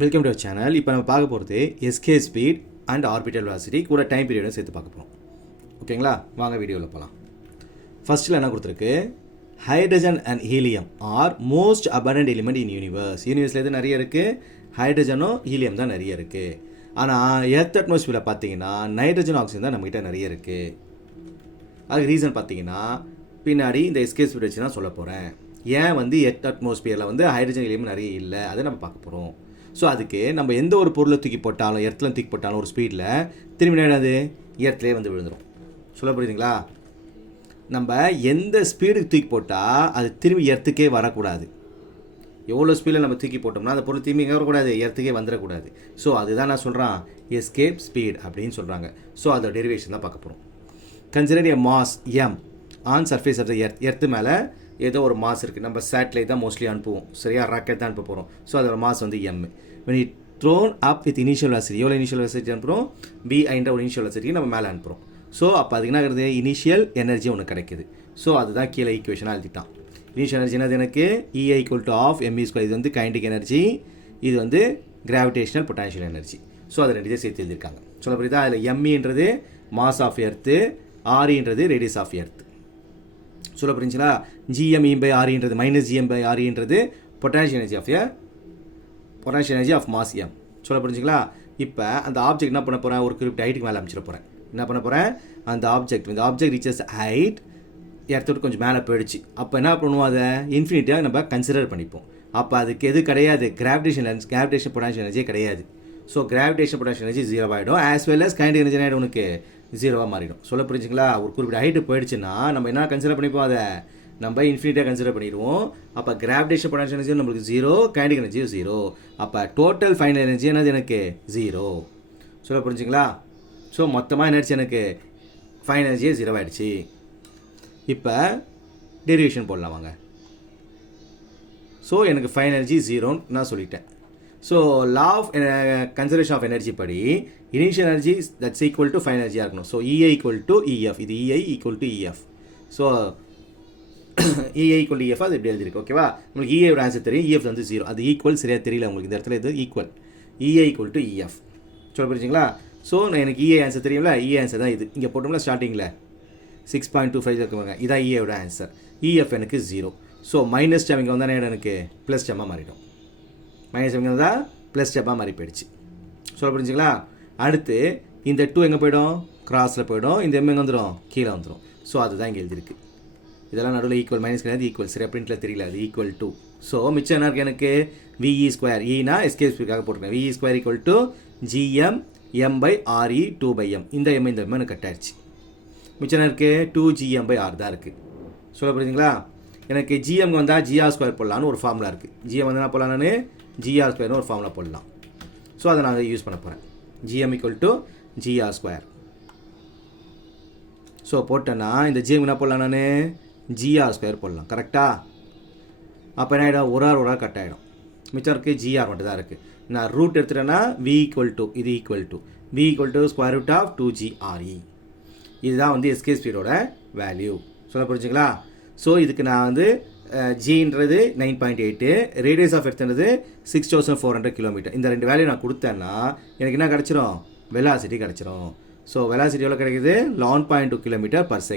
Welcome to our channel. இப்போ நம்ம பார்க்க போகிறது SK speed and orbital velocity கூட டைம் பீரியடும் சேர்த்து பார்க்க போகிறோம். ஓகேங்களா, வாங்க வீடியோவில் போகலாம். ஃபர்ஸ்ட்டில் என்ன கொடுத்துருக்கு, hydrogen and helium are most abundant element in யூனிவர்ஸில் எது நிறைய இருக்குது, ஹைட்ரஜனும் ஹீலியம் தான் நிறைய இருக்குது. ஆனால் எர்த் அட்மாஸ்பியரில் பார்த்தீங்கன்னா நைட்ரஜன் ஆக்சிஜன் தான் நம்மகிட்ட நிறைய இருக்குது. அதுக்கு ரீசன் பார்த்தீங்கன்னா பின்னாடி இந்த எஸ்கே ஸ்பீட் வச்சு தான் சொல்ல போகிறேன். ஏன் எர்த் அட்மாஸ்பியரில் ஹைட்ரஜன் ஹீலியம் நிறைய இல்லை, அதை நம்ம பார்க்க போகிறோம். ஸோ அதுக்கு நம்ம எந்த ஒரு பொருளை தூக்கி போட்டாலும், எர்த்தில் தூக்கி போட்டாலும் ஒரு ஸ்பீடில் திரும்பி என்னது எர்த்லேயே விழுந்துடும். சொல்ல புரியுதுங்களா? நம்ம எந்த ஸ்பீடுக்கு தூக்கி போட்டால் அது திரும்பி எர்த்துக்கே வரக்கூடாது. எவ்வளோ ஸ்பீடில் நம்ம தூக்கி போட்டோம்னா அந்த பொருள் திரும்பி எங்கே வரக்கூடாது, எர்த்துக்கே வந்துடக்கூடாது. ஸோ அதுதான் நான் சொல்கிறேன் எஸ்கேப் ஸ்பீட் அப்படின்னு சொல்கிறாங்க. ஸோ அதோட டெரிவேஷன் தான் பார்க்க போகிறோம். Consider a mass m on surface of the earth மேலே ஏதோ ஒரு மாஸ் இருக்குது. நம்ம சேட்டலைட் தான் மோஸ்ட்லி அனுப்புவோம், சரியா? ராக்கெட் தான் அனுப்ப போகிறோம். ஸோ அதோட mass M. when it thrown up with initial velocity, எவ்வளோ இனிஷியல் வெலாசிட்டி அனுப்புகிறோம், பிஐன்ற ஒரு இனிஷியல் வெலாசிட்டி நம்ம மேலே அனுப்புகிறோம். ஸோ அப்போ அதுக்கு என்ன ஆகுது, இனிஷியல் எனர்ஜி ஒன்று கிடைக்குது. ஸோ அதுதான் கீழே ஈக்குவேஷனாக எழுதிட்டான். இனிஷியல் எனர்ஜி என்னது, எனக்கு EI = ½ mv². இது கைண்டிக் எனர்ஜி, இது கிராவிடேஷனல் பொட்டான்ஷியல் எனர்ஜி. ஸோ அதை ரெண்டு சேர்த்து எழுதியிருக்காங்க. சொல்ல புரியுதா? அதில் எம்இன்றது மாஸ் ஆஃப் எர்த்து, ஆர்இன்றது ரேடியஸ் ஆஃப் எர்த். சொல்ல புரிஞ்சுங்களா? GME/REன்றது -GM/REன்றது potential energy of mass M. சொல்ல புரிஞ்சுங்களா? இப்போ அந்த ஆப்ஜெக்ட் என்ன பண்ண போகிறேன், ஒரு குறிப்பிட்ட ஹைட்டுக்கு மேலே அமைச்சிட போகிறேன். என்ன பண்ண போகிறேன், அந்த ஆப்ஜெக்ட் ரீச்சஸ் ஹைட், எர்த்தோடு கொஞ்சம் மேலே போயிடுச்சு. அப்போ என்ன பண்ணுவோம், அதை இன்ஃபினிட்டியாக நம்ம கன்சிடர் பண்ணிப்போம். அப்போ அதுக்கு எது கிடையாது, கிராவிடேஷன் பொட்டான்ஷியல் எனர்ஜி கிடையாது. ஸோ கிராவிடேஷன் பொட்டான்ஷியல் எனர்ஜி 0 ஆகிடும். As well as kinetic energy ஆகிடும், உனக்கு 0 மாறிடும். சொல்ல புரிஞ்சுங்களா? ஒரு குறிப்பிட்ட ஹைட்டு போயிடுச்சுன்னா நம்ம என்ன கன்சிடர் பண்ணிப்போம், அதை நம்ம இன்ஃபினிட்டியாக கன்சிடர் பண்ணிடுவோம். அப்போ கிராவிடேஷன் பொட்டான்ஷியல் எனர்ஜி நம்மளுக்கு 0, கைண்டிக் எனர்ஜி 0. அப்போ டோட்டல் ஃபைனல் எனர்ஜி என்னது, எனக்கு 0. சொல்ல புரிஞ்சுங்களா? ஸோ மொத்தமாக எனர்ஜி எனக்கு ஃபைனல் எனர்ஜியே 0 ஆகிடுச்சு. இப்போ டெரிவேஷன் போடலாம் வாங்க. ஸோ எனக்கு ஃபைனல் எனர்ஜி 0ன்னு நான் சொல்லிட்டேன். So law of conservation of energy படி initial energy that's equal to final எனர்ஜியாக இருக்கணும். ஸோ EI = EF, இது EI = EF. So EI = EF அது எப்படி எழுதிருக்கு, ஓகேவா? உங்களுக்கு EIயோட ஆன்சர் தெரியும், EF 0. அது ஈக்குவல் சரியாக தெரியல உங்களுக்கு, இந்த இடத்துல இது ஈக்குவல். EI = EF. சொல்ல புரிஞ்சுங்களா? ஸோ எனக்கு EI ஆன்சர் தெரியும்ல, EI ஆன்சர் தான் இது. இங்கே போட்டோம்ல ஸ்டார்டிங்கில் 6.25 இருக்குவாங்க, இதான் EIயோட ஆன்சர். EF எனக்கு 0. ஸோ மைனஸ் ஸ்டெப் இங்கே வந்தால் எனக்கு ப்ளஸ் ஸ்டெப்பாக மாறிடும். மைனஸ் ஸ்டெப் வந்தால் ப்ளஸ் ஸ்டெப்பாக மாறி போயிடுச்சு. சொல்ல புரிஞ்சுங்களா? அடுத்து இந்த 2 எங்கே போய்டும், கிராஸில் போய்டும். இந்த எம் எங்கே வந்துடும், கீழே வந்துடும். ஸோ அதுதான் இங்கே எழுதிருக்கு. இதெல்லாம் நடுவில் ஈக்குவல், மைனஸ் கிடையாது, ஈக்குவல். சரி, பிரிண்டில் தெரியல, அது ஈக்குவல் டு. ஸோ மிச்சம் என்ன இருக்குது, எனக்கு VE², ஈனா எஸ்கேப் ஸ்பீடுக்காக போட்டிருக்கேன். VE² = GM m/RE 2/m. இந்த எம் எனக்கு கட் ஆயிடுச்சு. மிச்சம் என்ன இருக்குது, 2GM/R தான் இருக்குது. சொல்ல புரியுதுங்களா? எனக்கு GM வந்தால் GR² போடலான்னு ஒரு ஃபார்முலா இருக்குது. GM வந்து என்ன போடலாம், நான் GR² ஒரு ஃபார்முலா போடலாம். ஸோ அதை நான் யூஸ் பண்ண போகிறேன். GM = GR². ஸோ போட்டேன்னா இந்த GM என்ன போடலாம், நான் GR² போடலாம். கரெக்டாக? அப்போ என்ன ஆகிடும், ஒரு ஆர் கட் ஆகிடும். மிச்சம் இருக்குது GR மட்டும் தான் இருக்குது. நான் ரூட் எடுத்துட்டேன்னா V = இது ஈக்குவல் டு V = √2GRE. இதுதான் எஸ்கே ஸ்பீடோட வேல்யூ. சொல்ல புரிஞ்சுங்களா? ஸோ இதுக்கு நான் ஜின்றது 9.8, ரேடியஸ் ஆஃப் எர்த்ன்றது 6400 கிலோமீட்டர். இந்த ரெண்டு வேல்யூ நான் கொடுத்தேன்னா எனக்கு என்ன கிடச்சிரும், வெலாசிட்டி கிடச்சிரும். ஸோ வெலாசிட்டி எவ்வளோ கிடைக்குது, 11.2 km/s.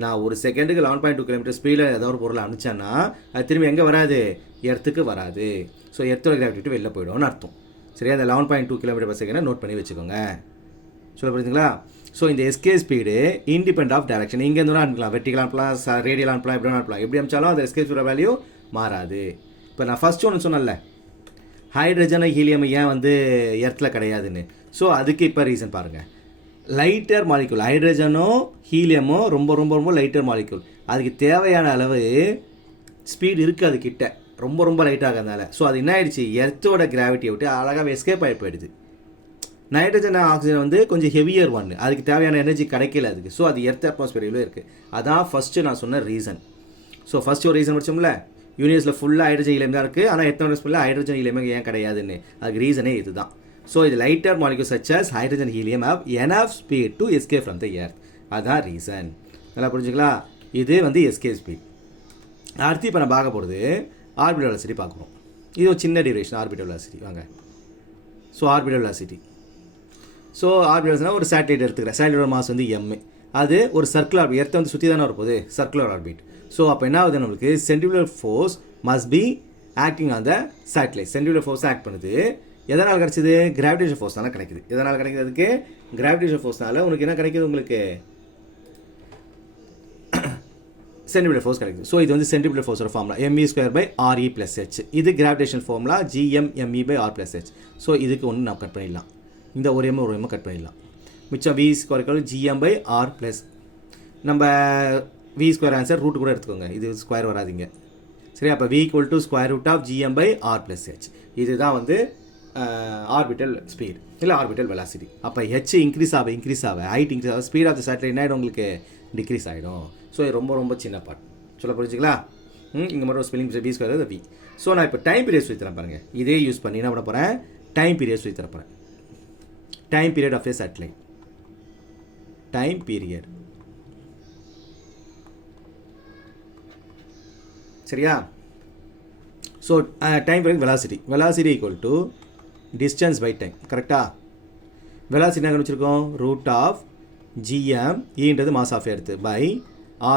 நான் ஒரு செகண்டுக்கு 11.2 km ஸ்பீடில் ஏதாவது ஒரு பொருளை அனுப்பிச்சேன்னா அது திரும்பி எங்கே வராது, எர்த்துக்கு வராது. ஸோ எர்த்தோட கிராவிட்டி வெளில போய்டும்னு அர்த்தம். சரியா? அந்த 11.2 km/s நோட் பண்ணி வச்சுக்கோங்க. சொல்ல புரியுதுங்களா? ஸோ இந்த escape speed independent of direction. இங்கேருந்து அனுப்பலாம், வெர்டிகல் அனுப்பலாம், ரேடியல் அனுப்பலாம், எப்படி அனுப்பலாம். எப்படி அனுப்பிச்சாலும் அந்த எஸ்கே ஸ்பீடோட வேல்யூ மாறாது. இப்போ நான் ஃபர்ஸ்ட் ஒன்று சொன்னேன்ல, ஹைட்ரஜன் ஹீலியம் ஏன் எர்த்தில் கிடையாதுன்னு. ஸோ அதுக்கு இப்போ ரீசன் பாருங்கள். லைட்டர் மாலிக்யூல், ஹைட்ரஜனோ ஹீலியமோ ரொம்ப ரொம்ப ரொம்ப லைட்டர் மாலிக்யூல். அதுக்கு தேவையான அளவு ஸ்பீடு இருக்குது அதுக்கிட்ட, ரொம்ப ரொம்ப லைட்டாகிறதுனால. ஸோ அது என்ன ஆயிடுச்சு, எர்த்தோட கிராவிட்டியை விட்டு அழகாக எஸ்கேப் ஆகி போயிடுது. நைட்ரஜன் ஆக்சிஜன் கொஞ்சம் ஹெவியர் ஒன்று, அதுக்கு தேவையான எனர்ஜி கிடைக்கல அதுக்கு. ஸோ அது எர்த் அட்மாஸ்பியரில் இருக்குது. அதான் ஃபஸ்ட்டு நான் சொன்ன ரீசன். ஸோ ஃபஸ்ட்டு ஒரு ரீசன் படிச்சோம்ல, யூனிவர்ஸில் ஃபுல்லாக ஹைட்ரஜன் ஹீலியம் தான் இருக்குது, ஆனால் எர்த் அட்மாஸ்பியரில் ஹைட்ரஜன் ஹீலியம் ஏன் கிடையாதுன்னு. அதுக்கு ரீசனே இதுதான். ஸோ இது lighter molecule such as hydrogen helium have enough speed to escape from the earth. அதுதான் ரீசன். நல்லா புரிஞ்சுங்களா? இது எஸ்கே ஸ்பீட். அடுத்து இப்போ நான் பார்க்க போகிறது ஆர்பிட்டல் வெலாசிட்டி பார்க்குறோம். இது ஒரு சின்ன டியூரேஷன் ஆர்பிட்டல் வெலாசிட்டி. வாங்க ஸோ ஆர்பிட்டல் வெலாசிட்டி. ஸோ ஆர்பிட்டல்ஸ்னால் ஒரு சேட்டலைட் எடுத்துக்கிறேன். சேட்டலைட்டோட மாஸ் வந்து எம். அது ஒரு சர்க்குலர் ஆர்பிட், எர்த்தை வந்து சுற்றி தானே வரப்போகுது, சர்க்குலர் ஆர்பிட். ஸோ அப்போ என்ன ஆகுது, நம்மளுக்கு centrifugal force must be acting on the satellite. Centrifugal force act பண்ணுது. எதனால் கிடைச்சிது, கிராவிடேஷன் ஃபோர்ஸ்னால கிடைக்குது. எதனால் கிடைக்குது, அதுக்கு கிராவிடேஷன் ஃபோர்ஸ்னால உனக்கு என்ன கிடைக்குது, உங்களுக்கு சென்ட்ரிபுலர் ஃபோர்ஸ் கிடைக்குது. ஸோ இது வந்து சென்ட்ரிபுலர் ஃபோர்ஸோட ஃபார்முலா me²/re + h. இது கிராவிடேஷன் ஃபார்முலா gm_me/r+h. ஸோ இதுக்கு ஒன்று நம்ம கட் பண்ணிடலாம். இந்த ஒரு எம் கட் பண்ணிடலாம். மிச்சம் v² gm/r+. நம்ம v² ஆன்சர் ரூட் கூட எடுத்துக்கோங்க, இது ஸ்கொயர் வராதிங்க. சரி, அப்போ v = gm/r+h. இதுதான் வந்து ஆர்பிட்டல் ஸ்பீட் இல்லை ஆர்பிட்டல் வெலாசிட்டி. அப்போ h இன்க்ரீஸ் ஆக ஹைட் இன்க்ரீஸ் ஆக ஸ்பீட் ஆஃப் த சேட்டலைட் என்ன ஆகிடும், உங்களுக்கு டிக்ரீஸ் ஆகிடும். ஸோ இது ரொம்ப ரொம்ப சின்ன பார்ட். சொல்ல புரிஞ்சுங்களா? இங்கே மட்டும் ஸ்பெல்லிங் v², v. ஸோ நான் இப்போ டைம் பீரியட் சொல்லி தரேன் பாருங்கள். இதே யூஸ் பண்ணி என்ன பண்ண போகிறேன், டைம் பீரியட் சொல்லி தர போகிறேன். Time period of a satellite. Time period. சரியா? So time period velocity equal to distance by time. கரெக்டாக? வெலாசிட்டி என்ன வச்சுருக்கோம், √gm, ஈன்றது mass of earth, by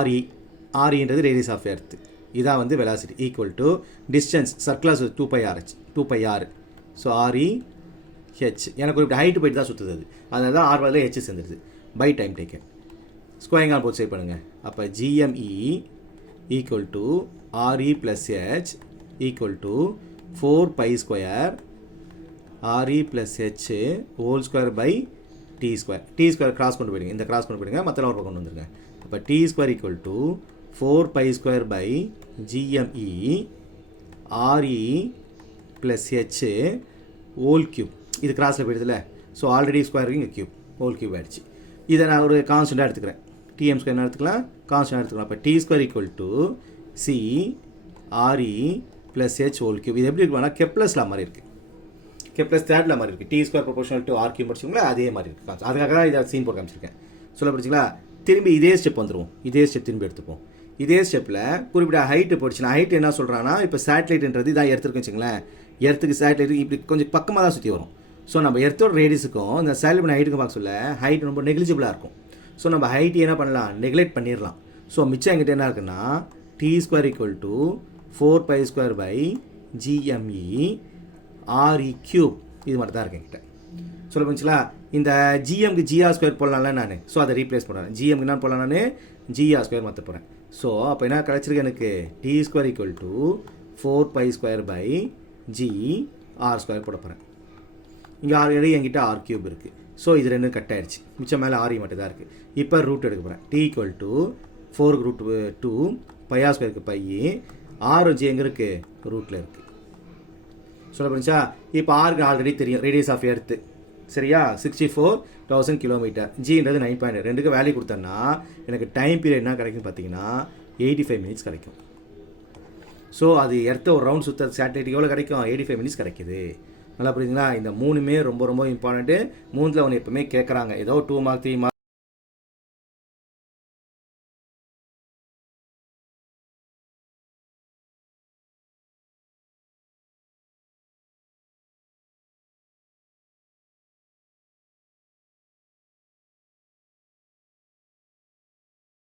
re, reன்றது ரேடியஸ் ஆஃப் எர்த்து. இதான் வந்து velocity equal to distance circular 2πr. So re h. எனக்கு ஒரு ஹைட்டு போயிட்டு தான் சுற்றுது, அதனால தான் r h சேர்ந்துருது. By time taken. Squaring on போட்டு சேவ் பண்ணுங்கள். அப்போ gme equal to re + h equal to 4π² re + h ஹோல்² பை t². கிராஸ் கொண்டு போயிடுங்க, இந்த கிராஸ் கொண்டு போயிடுங்க, மற்ற ஒரு கொண்டு வந்துருங்க. அப்போ t² equal to 4π² by gme re + h whole cube. இது கிராஸில் போயிடுதுல. ஸோ ஆல்ரெடி ஸ்கொயருக்கு இங்கே கியூப், ஹோல் கியூப் ஆகிடுச்சு. இதை நான் ஒரு கான்ஸ்டண்ட்டாக எடுத்துக்கிறேன். tm² என்ன எடுத்துக்கலாம், கான்ஸ்டன்ட் எடுத்துக்கலாம். அப்போ t² equal to c re + h whole cube. இது எப்படி இருக்குன்னா கெப்லர்ஸ்ல மாதிரி இருக்குது, கெப்லர்ஸ் தேர்டில் மாதிரி இருக்குது. t² proportional to r cube படிச்சிங்களா, அதே மாதிரி இருக்குது. அதுக்காக தான் இதை சீன் போட்டு காமிச்சிருக்கேன். சொல்ல படிச்சிங்களா? திரும்பி இதே ஸ்டெப் வந்துடுவோம். இதே ஸ்டெப் திரும்பி எடுத்துப்போம். இதே ஸ்டெப்பில் குறிப்பிட்ட ஹைட்டு போட்டுச்சுன்னா, ஹைட் என்ன சொல்கிறான்னா, இப்போ சேட்டலைட்ன்றது இதான் எர்த்துக்கு வச்சுங்களேன். எர்த்துக்கு சேட்டலைட் இப்படி கொஞ்சம் பக்கமாக தான் சுற்றி வரும். ஸோ நம்ம எர்த்தோட ரேடியஸுக்கும் இந்த சேட்டலைட் ஹைட்டுக்கும் பார்க்க சொல்ல ஹைட் ரொம்ப நெக்லிஜிபிளாக இருக்கும். ஸோ நம்ம ஹைட் என்ன பண்ணலாம், நெக்லெக்ட் பண்ணிடலாம். ஸோ மிச்சம் எங்கிட்ட என்ன இருக்குன்னா t² equal to 4π² by gme re cube. இது மட்டும் தான் இருக்கு என்கிட்ட. சொல்ல போச்சுங்களா? இந்த ஜிஎம்க்கு gr² போடலாம்ல நான். ஸோ அதை ரீப்ளேஸ் பண்ணுறேன். gmக்கு என்ன போடலாம், நான் gr² மாற்ற போகிறேன். ஸோ அப்போ என்ன கிடச்சிருக்கு எனக்கு, t² equal to 4π² by gr² போட போகிறேன். இங்கே ஆல்ரெடி என்கிட்ட r கியூப் இருக்குது. ஸோ இது ரெண்டும் கட் ஆகிடுச்சு. மிச்சம் மேலே re மட்டும் தான் இருக்குது. இப்போ ரூட் எடுக்க போகிறேன். t equal to 4√2 πr² by r g எங்கே இருக்குது, ரூட்டில் இருக்குது. சொல்ல போச்சா? இப்போ ஆருக்கு ஆல்ரெடி தெரியும் ரேடியஸ் ஆஃப் எர்த்து. சரியா? 64,000 கிலோமீட்டர். ஜின்றது 9.2. ரெண்டுக்கு வேல்யூ கொடுத்தேன்னா எனக்கு டைம் பீரியட் என்ன கிடைக்கும் பார்த்தீங்கன்னா 85 மினிட்ஸ் கிடைக்கும். ஸோ அது எர்த்தை ஒரு ரவுண்ட் சுற்ற சேட்டலைட்டுக்கு எவ்வளோ கிடைக்கும், 85 மினிட்ஸ் கிடைக்குது. நல்லா புரியுதுங்களா? இந்த மூணுமே ரொம்ப ரொம்ப இம்பார்ட்டண்ட்டு. மூணில் ஒன்று எப்பவுமே கேட்குறாங்க, ஏதோ 2 மார்க் 3 மார்க்